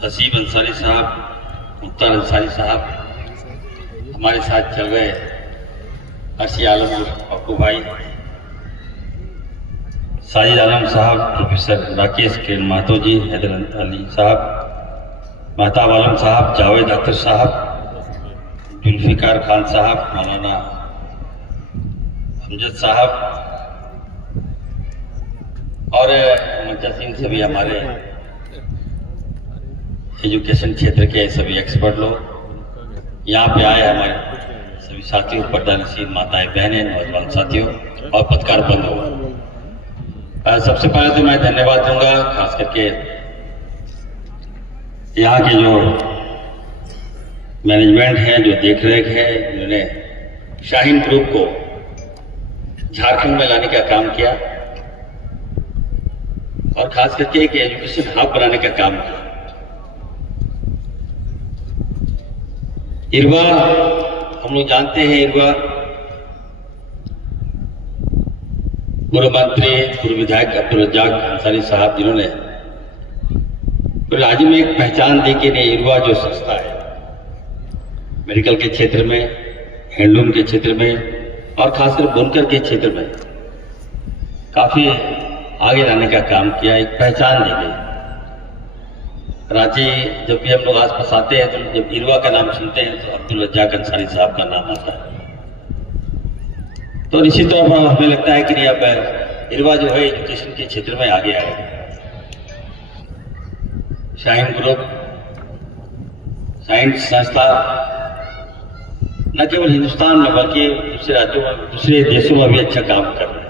हसीब अंसारी साहब, मुख्तार अंसारी साहब, हमारे साथ चल रहे अर्शी आलम पप्पू भाई, साजिद आलम साहब, प्रोफेसर राकेश के महतो जी, हैदर अली साहब, महताब आलम साहब, जावेद अख्तर साहब, जुल्फिकार खान साहब, मौलाना अमजद साहब और मज्जा सिंह से भी हमारे एजुकेशन क्षेत्र के सभी एक्सपर्ट लोग यहाँ पे आए, हमारे सभी साथियों, पर्दा नशीन माताएं बहनें, नौजवान साथियों और पत्रकार बंधुओं, सबसे पहले तो मैं धन्यवाद दूंगा खास करके यहाँ के जो मैनेजमेंट है, जो देख रेख है, उन्होंने शाहीन ग्रुप को झारखंड में लाने का काम किया और खास करके एक एजुकेशन हब बनाने का काम किया। इरवा हम लोग जानते हैं, इरवा पूर्व मंत्री, पूर्व विधायक अब्दुल रज्जाक अंसारी साहब, जिन्होंने राज्य में एक पहचान दी कि इरवा जो संस्था है मेडिकल के क्षेत्र में, हैंडलूम के क्षेत्र में और खासकर बुनकर के क्षेत्र में काफी आगे लाने का काम किया, एक पहचान दी गई। रांची जब भी हम लोग आसपास आते हैं तो जब इरवा का नाम सुनते हैं तो अब्दुल रज्जाक अंसारी साहब का नाम आता है। तो निश्चित तौर पर हमें लगता है कि नहीं, अब इरवा जो है एजुकेशन के क्षेत्र में आगे आएगा। शाहीन ग्रुप, साइंस संस्था न केवल हिंदुस्तान में बल्कि दूसरे राज्यों में, दूसरे देशों में भी अच्छा काम कर रहे हैं,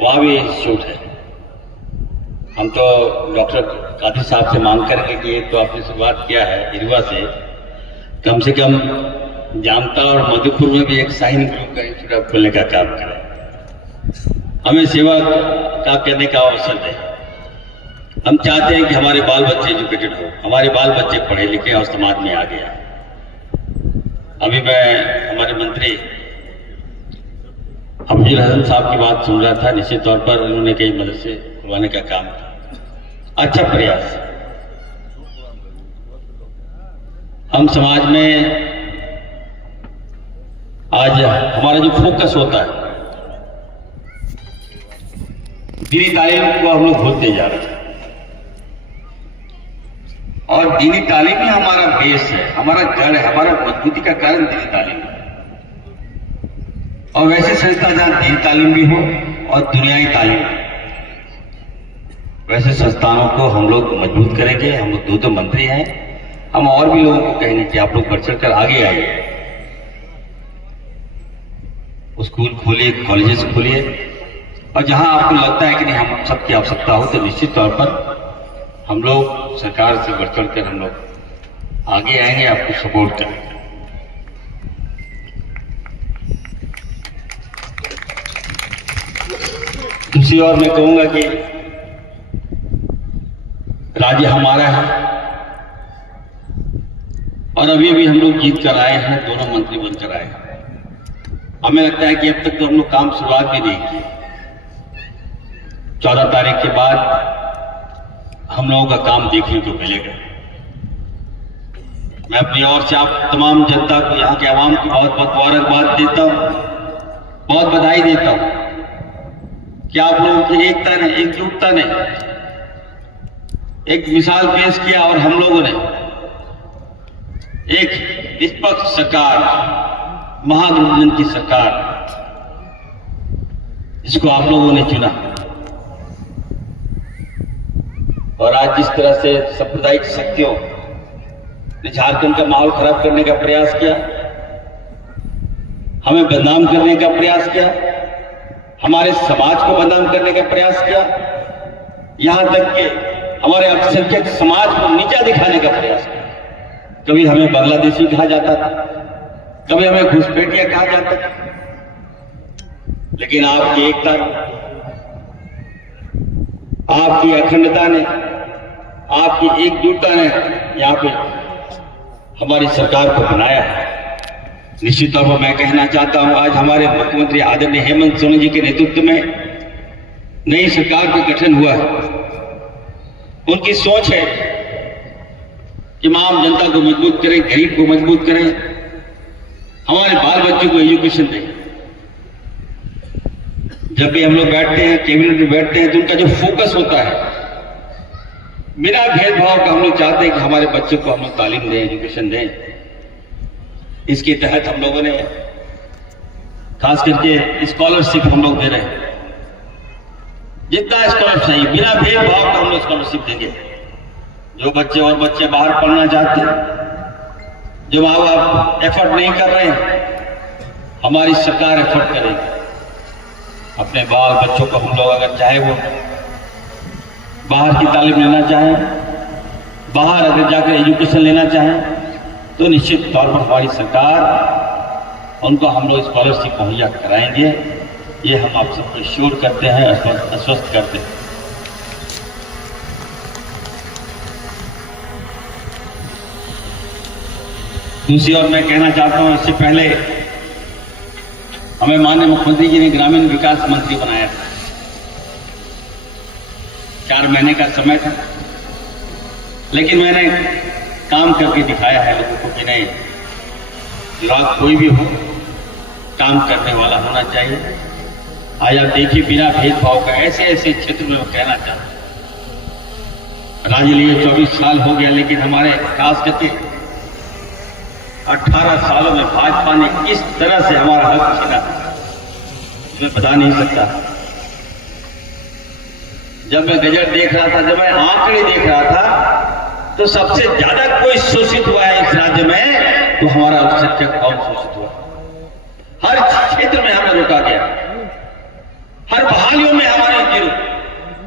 वहाँ भी इंस्टीट्यूट है। हम तो डॉक्टर कादिर साहब से मांग करेंगे कि एक तो आपने शुरुआत किया है इरवा से, कम से कम जामता और मधुपुर में भी एक शाहीन ग्रुप का इंस्टीट्यूट खोलने का काम करें, हमें सेवा का करने का अवसर दें। हम चाहते हैं कि हमारे बाल बच्चे एजुकेटेड हो, हमारे बाल बच्चे पढ़े लिखे और समाज में आगे आए। अभी मैं हमारे मंत्री अब्दुल हसन साहब की बात सुन रहा था, निश्चित तौर पर उन्होंने कई मदरसे खुलवाने का काम किया, अच्छा प्रयास। हम समाज में आज हमारा जो फोकस होता है दीनी तालीम को हम लोग भूलते जा रहे हैं और दीनी तालीम ही हमारा बेस है, हमारा जड़ है, हमारा मजबूती का कारण दीनी तालीम है। और वैसे संस्था जहां दीनी तालीम भी हो और दुनियाई तालीम भी, वैसे संस्थानों को हम लोग मजबूत करेंगे। हम लोग दो मंत्री हैं, हम और भी लोगों को कहेंगे कि आप लोग बढ़ चढ़ कर आगे आइए, स्कूल खोलिए, कॉलेजेस खोलिए और जहां आपको लगता है कि नहीं हम सबकी आवश्यकता हो तो निश्चित तौर पर हम लोग सरकार से बढ़ चढ़ कर हम लोग आगे आएंगे, आपको सपोर्ट करेंगे। दूसरी ओर मैं कहूंगा कि राज्य हमारा है और अभी भी हम लोग जीत कर आए हैं, दोनों मंत्री बनकर आए हैं। हमें लगता है कि अब तक तो हम लोग काम शुरुआत भी नहीं की। 14 तारीख के बाद हम लोगों का काम देखने को मिलेगा। मैं अपनी ओर से आप तमाम जनता को, यहाँ के आवाम को बहुत बहुत मुबारकबाद देता हूँ, बहुत बधाई देता हूँ कि आप लोगों की एकता ने, एकजुटता ने एक मिसाल पेश किया और हम लोगों ने एक निष्पक्ष सरकार, महागठबंधन की सरकार, इसको आप लोगों ने चुना। और आज जिस तरह से सांप्रदायिक शक्तियों ने झारखंड का माहौल खराब करने का प्रयास किया, हमें बदनाम करने का प्रयास किया, हमारे समाज को बदनाम करने का प्रयास किया, यहां तक कि हमारे अल्पसंख्यक समाज को नीचा दिखाने का प्रयास किया। कभी हमें बांग्लादेशी कहा जाता था, कभी हमें घुसपैठिया कहा जाता था, लेकिन आपकी एकता, आपकी अखंडता ने, आपकी एकजुटता ने यहाँ पे हमारी सरकार को बनाया है। निश्चित तौर पर मैं कहना चाहता हूं, आज हमारे मुख्यमंत्री आदरणीय हेमंत सोरेन जी के नेतृत्व में नई सरकार का गठन हुआ है। उनकी सोच है आम जनता को मजबूत करें, गरीब को मजबूत करें, हमारे बाल बच्चों को एजुकेशन दें। जब भी हम लोग बैठते हैं, कैबिनेट में बैठते हैं, तो उनका जो फोकस होता है, बिना भेदभाव का हम लोग चाहते हैं कि हमारे बच्चों को हम लोग तालीम दें, एजुकेशन दें। इसके तहत हम लोगों ने खास करके स्कॉलरशिप हम लोग दे रहे हैं। जितना स्कॉलरशिप चाहिए बिना भेदभाव का हम लोग स्कॉलरशिप देंगे। जो बच्चे और बच्चे बाहर पढ़ना चाहते हैं, जो माँ बाप एफर्ट नहीं कर रहे हैं, हमारी सरकार एफर्ट करेगी। अपने बाल बच्चों को हम लोग अगर चाहे वो बाहर की तालीम लेना चाहें, बाहर अगर जाकर एजुकेशन लेना चाहें, तो निश्चित तौर पर हमारी सरकार उनको हम लोग स्कॉलरशिप मुहैया कराएंगे। ये हम आप सबको श्योर करते हैं, आश्वस्त करते हैं। दूसरी ओर मैं कहना चाहता हूं, इससे पहले हमें माननीय मुख्यमंत्री जी ने ग्रामीण विकास मंत्री बनाया था। 4 महीने का समय था, लेकिन मैंने काम करके दिखाया है लोगों को कि नहीं, विभाग कोई भी हो, काम करने वाला होना चाहिए। आज आप देखिए, बिना भेदभाव का ऐसे ऐसे क्षेत्र में कहना चाहता हूं, राज्य लिए 24 साल हो गया, लेकिन हमारे खास करके 18 सालों में भाजपा ने किस तरह से हमारा हक छीना, मैं बता नहीं सकता। जब मैं गजट देख रहा था, जब मैं आंकड़े देख रहा था, तो सबसे ज्यादा कोई शोषित हुआ है इस राज्य में, तो हमारा अल्पसंख्यक कौन शोषित हुआ। हर क्षेत्र में हमें रोका गया, हर बहालियों में हमारी जीरो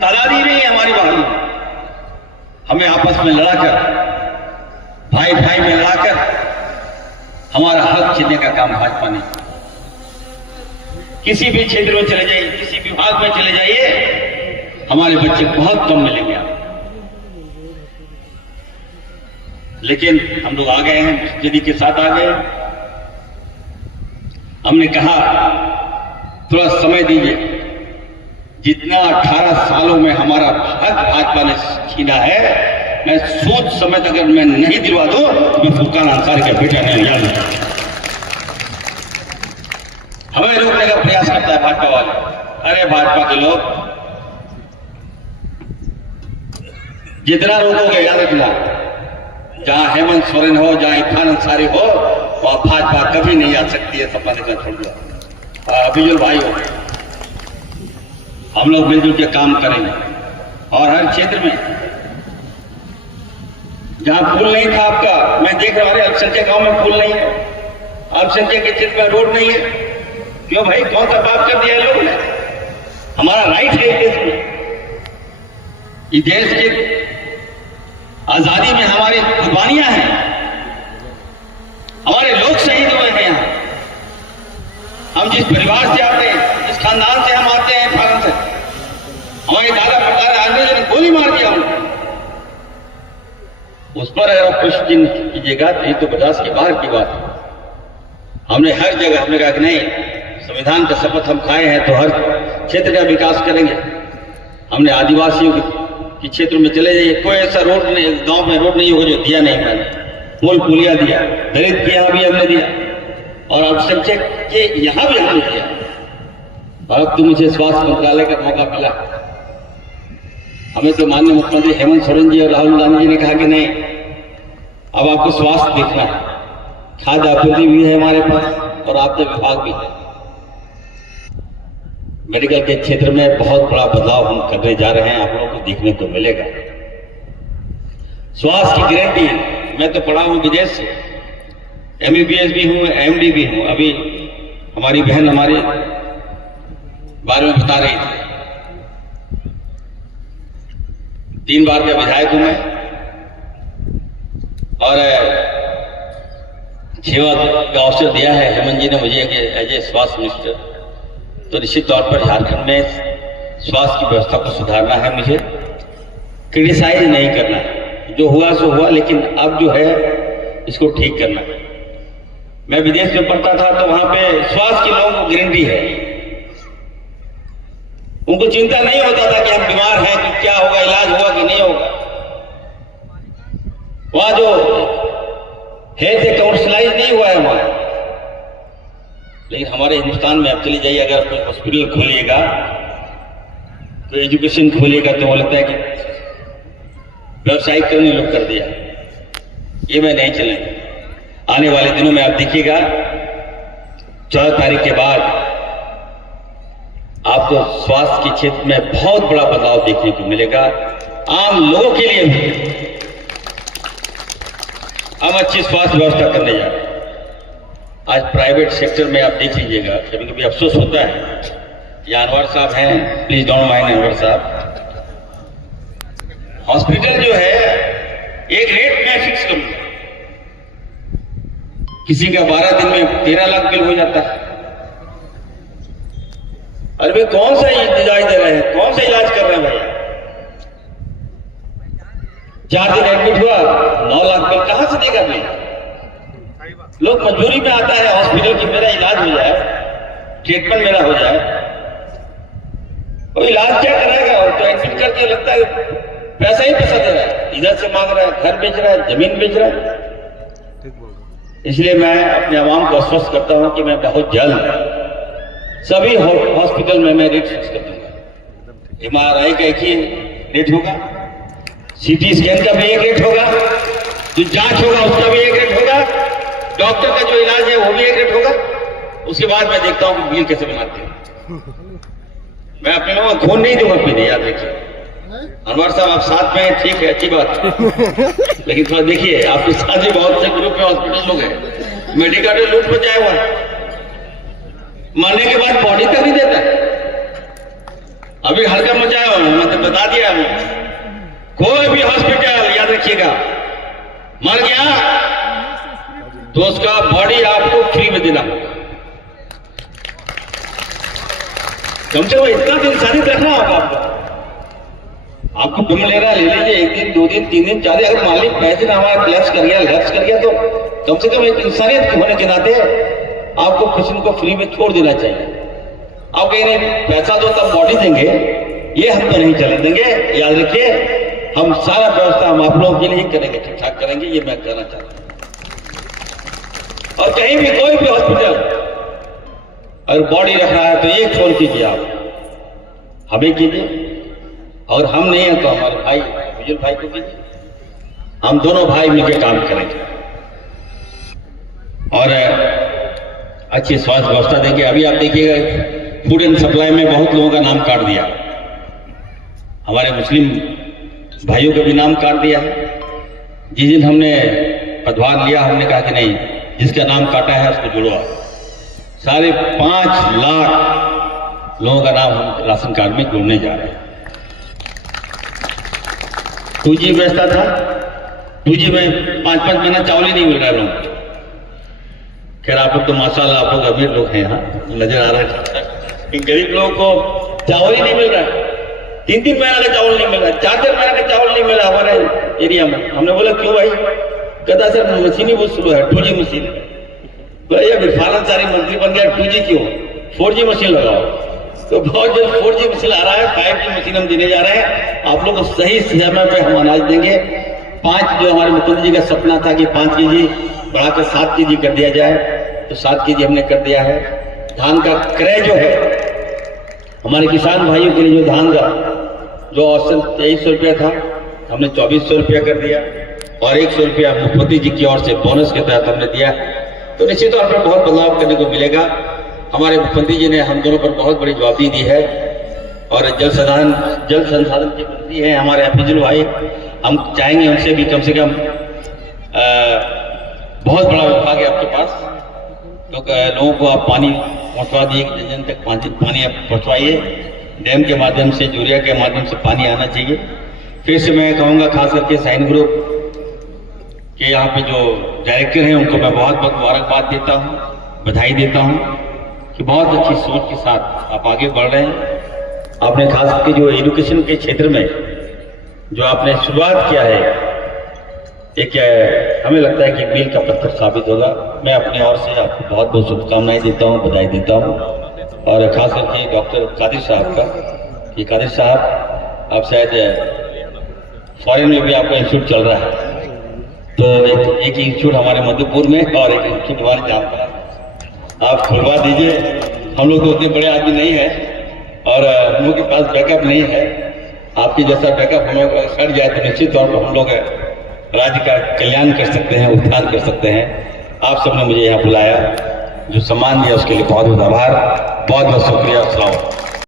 तालाबी नहीं है। हमारी बहाली हमें आपस में लड़ाकर, भाई भाई में लड़ाकर हमारा हक छीनने का काम भाजपा ने। किसी भी क्षेत्र में चले जाइए, किसी विभाग में चले जाइए, हमारे बच्चे बहुत कम मिलेंगे आपको। लेकिन हम लोग आ गए हैं, जदी के साथ आ गए। हमने कहा थोड़ा समय दीजिए। जितना 18 सालों में हमारा हक भाजपा ने छीना है, मैं सोच समय तक अगर मैं नहीं दिलवा दूं, तो मैं फुरकान अंसारी का बेटा नहीं याद नहीं। हमें रोकने का प्रयास करता है भाजपा वाले। अरे भाजपा के लोग, जितना रोकोगे याद रखना, जहां हेमंत सोरेन हो, जहां इरफान अंसारी हो, वहां भाजपा कभी नहीं आ सकती है। सपना देखना छोड़ दिया। अभिजुल भाई हो, हम लोग मिलजुल के काम करेंगे। और हर क्षेत्र में जहां पुल नहीं था आपका, मैं देख रहा हूं अल्पसंख्यक गांव में पुल नहीं है, अल्पसंख्यक के क्षेत्र में रोड नहीं है। क्यों भाई, कौन सा पाप कर दिया है लोगों ने? हमारा राइट है इस देश में। इस देश की आजादी में हमारी कुर्बानियां हैं, हमारे लोग शहीद हुए हैं। यहां हम जिस परिवार से आते हैं, जिस खानदान से हम आते हैं, भारत से, हमारे दादा परदादा अंग्रेजों ने गोली मार दिया हमको। उस पर अगर आप क्वेश्चन कीजिएगा तो ये तो बर्दाश्त के बाहर की बात है। हमने हर जगह हमने कहा कि नहीं, संविधान का शपथ हम खाए हैं तो हर क्षेत्र का विकास करेंगे। हमने आदिवासियों के क्षेत्र में चले जाइए, कोई ऐसा रोड नहीं, गांव में रोड नहीं होगा जो दिया नहीं मैंने। पुल पुलिया दिया, दलित के यहाँ भी हमने दिया, और अल्पसंख्यक के यहाँ भी हमने दिया। और अब तो मुझे स्वास्थ्य मंत्रालय का मौका मिला। हमें तो माननीय मुख्यमंत्री हेमंत सोरेन जी और राहुल गांधी जी ने कहा कि नहीं, अब आपको स्वास्थ्य देखना है। खाद्य आपूर्ति भी है हमारे पास और आपदा विभाग भी है। मेडिकल के क्षेत्र में बहुत बड़ा बदलाव हम करने जा रहे हैं, आप लोगों को देखने को मिलेगा। स्वास्थ्य की गारंटी, मैं तो पढ़ा हूं विदेश से, MBBS भी हूं, MD भी हूं। अभी हमारी बहन हमारे बारे में बता रही थी, 3 बार का विधायक हूं मैं, और सेवा का अवसर दिया है हेमंत जी ने मुझे एज ए स्वास्थ्य मिनिस्टर। तो निश्चित तौर पर झारखंड में स्वास्थ्य की व्यवस्था को सुधारना है, मुझे क्रिटिसाइज नहीं करना है। जो हुआ सो हुआ, लेकिन अब जो है इसको ठीक करना है। मैं विदेश में पढ़ता था तो वहां पे स्वास्थ्य के लोगों को गारंटी है, उनको चिंता नहीं होता था कि हम बीमार हैं कि क्या होगा, इलाज होगा कि नहीं होगा। वहां जो हेल्थ कमर्शलाइज नहीं हुआ है वहां, लेकिन हमारे हिंदुस्तान में आप चले जाइए, अगर कोई हॉस्पिटल खोलिएगा तो एजुकेशन खोलिएगा तो वो लगता है कि व्यवसायिक करने लोग कर दिया। ये मैं नहीं चलेंगे। आने वाले दिनों में आप देखिएगा 14 तारीख के बाद आपको स्वास्थ्य के क्षेत्र में बहुत बड़ा बदलाव देखने को मिलेगा। आम लोगों के लिए भी हम अच्छी स्वास्थ्य व्यवस्था करने जा रहे हैं। आज प्राइवेट सेक्टर में आप देख लीजिएगा, कभी कभी अफसोस होता है। ये अनवर साहब हैं, प्लीज डोंट माइंड अनवर साहब। हॉस्पिटल जो है एक रेट मैं फिक्स करूंगा, किसी का 12 दिन में 13 लाख बिल हो जाता है। अरे भाई कौन सा इलाज दे रहे हैं, कौन सा इलाज कर रहे हैं भैया? 4 दिन एडमिट हुआ 9 लाख बिल कहां से देगा भैया? लोग मजबूरी में आता है हॉस्पिटल की मेरा इलाज हो जाए, ट्रीटमेंट मेरा हो जाए। वो इलाज क्या कराएगा? तो एडमिट करके लगता है पैसा ही पैसा दे रहा है, इधर से मांग रहा है, घर बेच रहा है, जमीन बेच रहा है। इसलिए मैं अपने आवाम को आश्वस्त करता हूं कि मैं बहुत जल्द सभी हॉस्पिटल में मैं रेट फिक्स कर दूंगा। MRI का एक ही रेट होगा, CT स्कैन का भी एक रेट होगा, जो जांच होगा उसका भी एक रेट होगा, डॉक्टर का जो इलाज है वो भी एक रेट होगा। उसके बाद मैं देखता हूं कि बिल कैसे बनाते हैं। मैं अपने लोगों को खून नहीं दूंगा पीने, याद रखिए। अनवर साहब आप साथ में हैं, ठीक है, अच्छी बात है, लेकिन थोड़ा देखिए आपके साथ भी बहुत से ग्रुप में हॉस्पिटल लोग हैं, मेडिकल में लूट मचाया हुआ है, मरने के बाद बॉडी तक नहीं देता। अभी हल्का मचाया हुआ है, मतलब बता दिया हमें, कोई भी हॉस्पिटल याद रखिएगा मर गया तो उसका बॉडी आपको फ्री में देना होगा। कम से कम इतना तो इंसानियत रखना होगा। आपको बिल ले रहा है, ले लीजिए, 1 दिन 2 दिन 3 दिन 4 दिन। अगर मालिक पैसे ना हमारा लैप्स कर गया तो कम से कम एक इंसानियत होने के नाते आपको पेशेंट को फ्री में छोड़ देना चाहिए। आप कह रहे हैं पैसा दो तब बॉडी देंगे, ये हम तो नहीं चले देंगे। याद रखिए हम सारा व्यवस्था हम आप लोगों के लिए ही करेंगे, ठीक ठाक करेंगे, ये मैं कहना चाहता हूं। और कहीं भी कोई भी हॉस्पिटल अगर बॉडी रख रहा है तो एक फोन कीजिए, आप हमें कीजिए, और हम नहीं है तो हमारे भाई बुजुर्ग भाई को कीजिए। हम दोनों भाई मिलकर काम करेंगे और अच्छी स्वास्थ्य व्यवस्था देंगे। अभी आप देखिएगा फूड एंड सप्लाई में बहुत लोगों का नाम काट दिया, हमारे मुस्लिम भाइयों का भी नाम काट दिया है। जिस दिन हमने पदभार लिया हमने कहा कि नहीं, जिसका नाम काटा है उसको जुड़वा। 5.5 लाख लोगों का नाम हम राशन कार्ड में जोड़ने जा रहे हैं। 2G व्यवस्था था, 2G में 5-5 महीना चावल ही नहीं मिल रहा है लोग। खैर आप लोग तो माशाल्लाह आप लोग अमीर लोग हैं, यहाँ नजर आ रहा है। गरीब लोगों को चावल ही नहीं मिल रहा है, 3-3 महीना का चावल नहीं मिल रहा है, 4-4 महीना का चावल नहीं मिला हमारे एरिया में। हमने बोला क्यों भाई? कहता सर मशीन ही बहुत स्लो है, 2G मशीन। भाई अभी फालन सारी मंत्री बन गया, 2G क्यों? 4G मशीन लगाओ। तो बहुत जल्द 4G मशीन आ रहा है, 5G मशीन हम देने जा रहे हैं। आप लोग को सही समय पे हम अनाज देंगे। 5 जो हमारे मुख्यमंत्री जी का सपना था कि 5 kg बढ़ाकर 7 kg कर दिया जाए, तो 7 kg हमने कर दिया है। धान का क्रय जो है हमारे किसान भाइयों के लिए, जो धान का जो औसतन 2300 रुपया था हमने 2400 रुपया कर दिया, और 100 रुपया मुख्यमंत्री जी की ओर से बोनस के तहत हमने दिया। तो निश्चित तौर पर बहुत बदलाव करने को मिलेगा। हमारे मुख्यमंत्री जी ने हम दोनों पर बहुत बड़ी जवाबदेही दी है, और जल संसाधन के मंत्री हैं हमारे अफजल भाई, हम चाहेंगे उनसे भी कम से कम बहुत बड़ा विभाग है आपके पास, तो लोगों को आप पानी पहुंचवा दिए, जन तक पानी आप पहुंचवाइए। डैम के माध्यम से, जूरिया के माध्यम से पानी आना चाहिए। फिर से मैं कहूँगा खास करके साइन ग्रुप के यहाँ पे जो डायरेक्टर हैं उनको मैं बहुत बहुत मुबारकबाद देता हूँ, बधाई देता हूँ कि बहुत अच्छी सोच के साथ आप आगे बढ़ रहे हैं। आपने खास करके जो एजुकेशन के क्षेत्र में जो आपने शुरुआत किया है, एक हमें लगता है कि मील का पत्थर साबित होगा। मैं अपने ओर से आपको बहुत बहुत शुभकामनाएं देता हूँ, बधाई देता हूँ। और खास करके डॉक्टर कादिर साहब का, कि कादिर साहब आप शायद फॉरेन में भी आपका इंस्टीट्यूट चल रहा है, तो एक इंस्टीट्यूट हमारे मधुपुर में और एक इंस्टीट्यूट हमारे जामताड़ा में आप खुलवा दीजिए। हम लोग तो उतने बड़े आदमी नहीं है और हम लोग के पास बैकअप नहीं है। आपके जैसा बैकअप हम लोग सट जाए तो निश्चित तौर पर हम लोग राज्य का कल्याण कर सकते हैं, उत्थान कर सकते हैं। आप सबने मुझे यहाँ बुलाया, जो सम्मान दिया उसके लिए बहुत बहुत आभार, बहुत बहुत शुक्रिया। अस्सलाम वालेकुम।